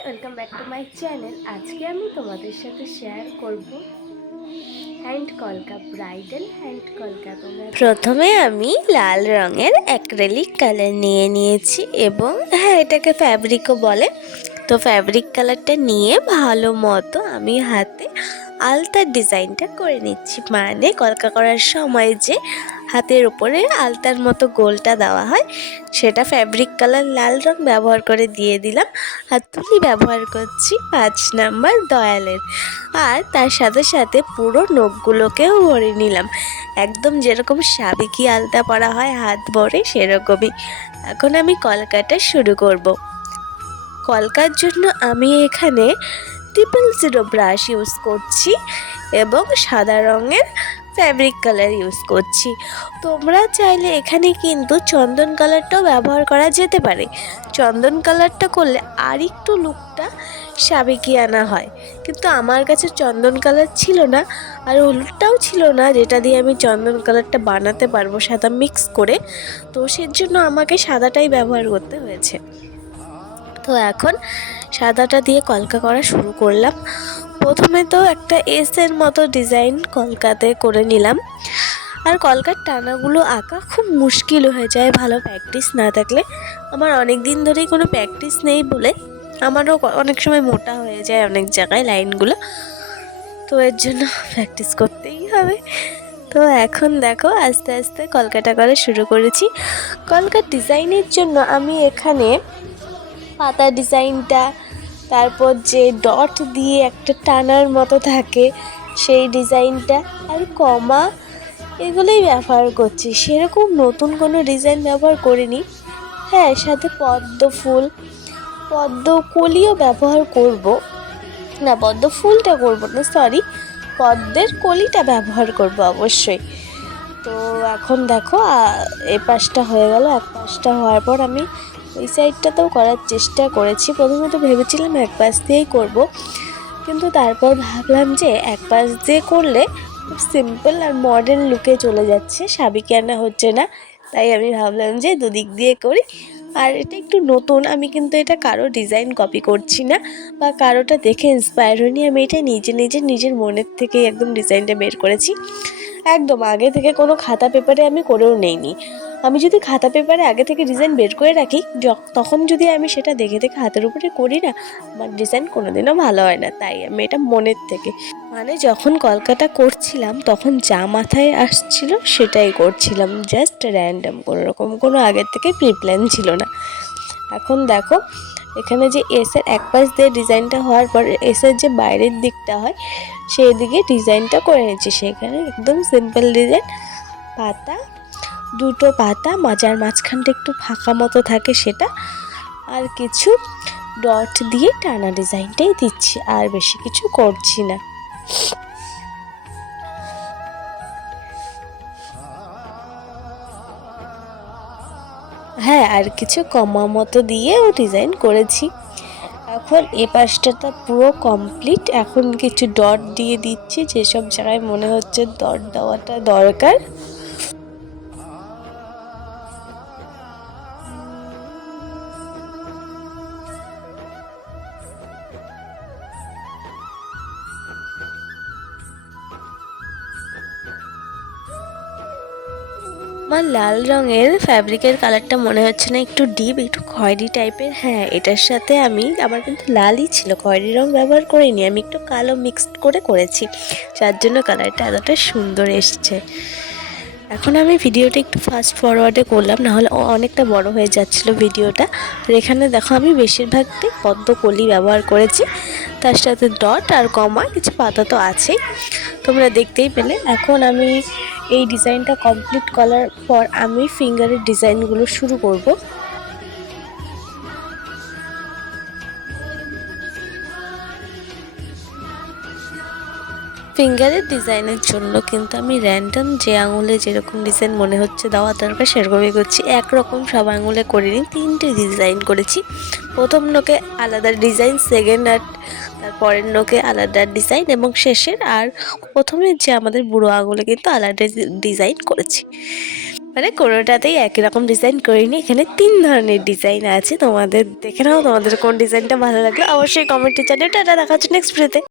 Welcome back to my channel আজকে আমি তোমাদের সাথে শেয়ার করব হ্যান্ড কলকা ব্রাইডাল হ্যান্ড কলকা তোমরা প্রথমে আমি লাল রঙের অ্যাক্রেলিক কালার নিয়ে নিয়েছি এবং হ্যাঁ এটাকে ফ্যাব্রিকও বলে। তো ফ্যাব্রিক কালারটা নিয়ে ভালো মতো আমি হাতে আলতার ডিজাইনটা করে নিচ্ছি। মানে কলকা করার সময় যে হাতের উপরে আলতার মতো গোলটা দেওয়া হয়, সেটা ফ্যাব্রিক কালার লাল রং ব্যবহার করে দিয়ে দিলাম। আর তুলি ব্যবহার করছি পাঁচ নাম্বার দয়ালের। আর তার সাথে সাথে পুরো নখগুলোকেও ভরে নিলাম। একদম যেরকম সাবিকি আলতা পরা হয়, হাত ভরে সেরকমই। এখন আমি কলকাটা শুরু করব। কলকার জন্য আমি এখানে ট্রিপল জিরো ব্রাশ ইউজ করছি এবং সাদা রঙের ফ্যাব্রিক কালার ইউজ করছি। তোমরা চাইলে এখানে কিন্তু চন্দন কালারটাও ব্যবহার করা যেতে পারে। চন্দন কালারটা করলে আর একটু লুকটা সাবেকি সাবেকিয়ানা হয়। কিন্তু আমার কাছে চন্দন কালার ছিল না আর হলুদটাও ছিল না, যেটা দিয়ে আমি চন্দন কালারটা বানাতে পারব সাদা মিক্স করে। তো সেজন্য আমাকে সাদাটাই ব্যবহার করতে হয়েছে। তো এখন সাদাটা দিয়ে কলকা করা শুরু করলাম। প্রথমে তো একটা এসের মতো ডিজাইন কলকাতে করে নিলাম। আর কলকার টানাগুলো আঁকা খুব মুশকিল হয়ে যায় ভালো প্র্যাকটিস না থাকলে। আমার অনেক দিন ধরেই কোনো প্র্যাকটিস নেই বলে। আমারও অনেক সময় মোটা হয়ে যায় অনেক জায়গায় লাইনগুলো। তো এর জন্য প্র্যাকটিস করতেই হবে। তো এখন দেখো আস্তে আস্তে কলকাটা করা শুরু করেছি। কলকার ডিজাইনের জন্য আমি এখানে পাতা ডিজাইনটা, তারপর যে ডট দিয়ে একটা টানার মতো থাকে সেই ডিজাইনটা আর কমা, এগুলোই ব্যবহার করছি। সেরকম নতুন কোনো ডিজাইন ব্যবহার করিনি। হ্যাঁ সাথে পদ্ম ফুল, পদ্ম কলিও ব্যবহার করব। না, পদ্ম ফুলটা করব না সরি পদ্মের কলিটা ব্যবহার করব অবশ্যই। তো এখন দেখো এ পাশটা হয়ে গেল, এক পাশটা হওয়ার পর আমি ওই সাইডটাতেও করার চেষ্টা করেছি। প্রথমে তো ভেবেছিলাম এক পাশ দিয়েই করব। কিন্তু তারপর ভাবলাম যে এক পাশ দিয়ে করলে খুব সিম্পল আর মডার্ন লুকে চলে যাচ্ছে। সাবিকানা হচ্ছে না। তাই আমি ভাবলাম যে দুদিক দিয়ে করি। আর এটা একটু নতুন। আমি কিন্তু এটা কারও ডিজাইন কপি করছি না বা কারোটা দেখে ইন্সপায়ার হয়নি। আমি এটা নিজে নিজে নিজের মনের থেকে একদম ডিজাইনটা বের করেছি। একদম আগে থেকে কোনো খাতা পেপারে আমি করেও নেইনি। আমি যদি খাতা পেপারে আগে থেকে ডিজাইন বের করে রাখি তখন যদি আমি সেটা দেখে দেখে হাতের উপরে করি না, আমার ডিজাইন কোনোদিনও ভালো হয় না, তাই আমি এটা মনের থেকে। মানে যখন কলকাতা করছিলাম, তখন যা মাথায় আসছিল সেটাই করছিলাম জাস্ট র্যান্ডাম কোনো রকম কোনো আগের থেকে প্রি প্ল্যান ছিল না। এখন দেখো এখানে যে এসের এক পাশ দিয়ে ডিজাইনটা হওয়ার পর এসের যে বাইরের দিকটা হয়, সেই দিকে ডিজাইনটা করে নিচ্ছি সেখানে একদম সিম্পল ডিজাইন পাতা, দুটো পাতা, মাজার মাঝখানটা একটু ফাঁকা মতো থাকে সেটা, আর কিছু ডট দিয়ে টানা ডিজাইনটাই দিচ্ছি, আর বেশি কিছু করছি না। হ্যাঁ আর কিছু কমা মতো দিয়েও ডিজাইন করেছি। এখন এ পাশটাটা পুরো কমপ্লিট এখন কিছু ডট দিয়ে দিচ্ছি। যেসব জায়গায় মনে হচ্ছে ডট দেওয়াটা দরকার। আমার লাল রঙের ফ্যাব্রিকের কালারটা মনে হচ্ছে না, একটু ডিপ একটু খয়েরি টাইপের হ্যাঁ এটার সাথে আমি, আমার কিন্তু লালই ছিল, খয়েরি রং ব্যবহার করিনি, আমি একটু কালো মিক্সড করে করেছি, যার জন্য কালারটা এতটা সুন্দর এসছে। এখন আমি ভিডিওটা একটু ফাস্ট ফরওয়ার্ডে করলাম, নাহলে অনেকটা বড় হয়ে যাচ্ছিল ভিডিওটা। এখানে দেখো, আমি বেশিরভাগটাই পদ্ম কলি ব্যবহার করেছি। তার সাথে ডট আর কমা কিছু পাতা তো আছেই। তোমরা দেখতেই পেলে। এখন আমি এই ডিজাইনটা কমপ্লিট করার পর আমি ফিঙ্গারের ডিজাইনগুলো শুরু করব। ফিঙ্গারের ডিজাইনের জন্য কিন্তু আমি র্যান্ডাম যে আঙুলে যেরকম ডিজাইন মনে হচ্ছে দেওয়া দরকার, সেরকমই করছি। একরকম সব আঙুলে করিনি, তিনটে ডিজাইন করেছি। প্রথম নোকে আলাদা ডিজাইন সেকেন্ড আর তারপরের নোকে আলাদা ডিজাইন এবং শেষের আর প্রথমে যে আমাদের বুড়ো আঙুলে কিন্তু আলাদা ডিজাইন করেছি। মানে কোনোটাতেই একই রকম ডিজাইন করিনি, এখানে তিন ধরনের ডিজাইন আছে। তোমাদের দেখে নাও তোমাদের কোন ডিজাইনটা ভালো লাগল। অবশ্যই কমেন্টে জানিও। টাটা, দেখা হচ্ছে নেক্সট ভিডিওতে